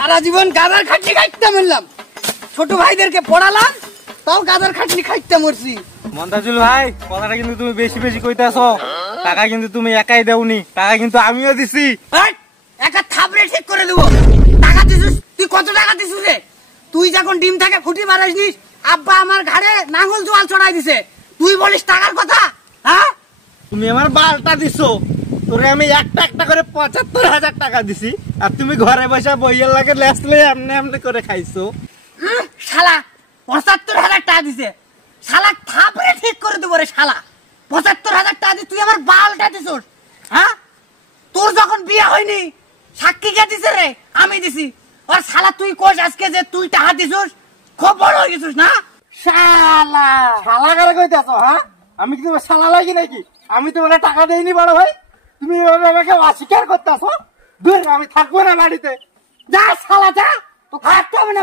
সারা জীবন গাদার খাটনি খাইতে মরলাম, ছোট ভাইদেরকে পড়ালাম, তাও গাদার খাটনি খাইতে মরছি। মন্তাজুল ভাই, কথাটা কিন্তু তুমি বেশি বেশি কইতাছো। টাকা কিন্তু তুমি একাই দেওনি, টাকা কিন্তু আমিও দিছি। একটা থাপড়ে ঠিক করে দেবো। টাকা দিছিস? তুই কত টাকা দিছিস রে? তুই যখন ডিম থেকে ফুটি মারাইছিস, আব্বা আমার ঘাড়ে নাঙ্গল জোয়াল চড়াই দিছে, তুই বলিস টাকার কথা? হ্যাঁ, তুমি আমার বালটা দিছো, তোরে আমি একটা একটা করে ৭৫,০০০ টাকা দিছি, আর তুমি ঘরে বসে বইয়ের লাগে লেসলে এমনি এমনি করে খাইছো। শালা ৭৫,০০০ টাকা দিছে, শালা থাপড়ে ঠিক করে দেবো রে শালা। ৭৫,০০০ টাকা দিয়ে তুই আমার বালটা দিছিস? হ্যাঁ, তোর যখন বিয়ে হয়নি সাক্ষী কে দিছে রে? আমি দিছি। আর শালা তুই কোষ আজকে যে তুই টাকা দিছিস, খুব বড় হয়ে গেছিস না শালা। শালা কারে কইতাছো? হ্যাঁ, আমি কি তোমার শালা লাগি নাকি? আমি তোমার টাকা দেইনি বড় ভাই, তুমি এভাবে আমাকে অস্বীকার করতেছো। দূর, আমি থাকবো না বাড়িতে। যা শালা যা, তো থাকতে হবে না।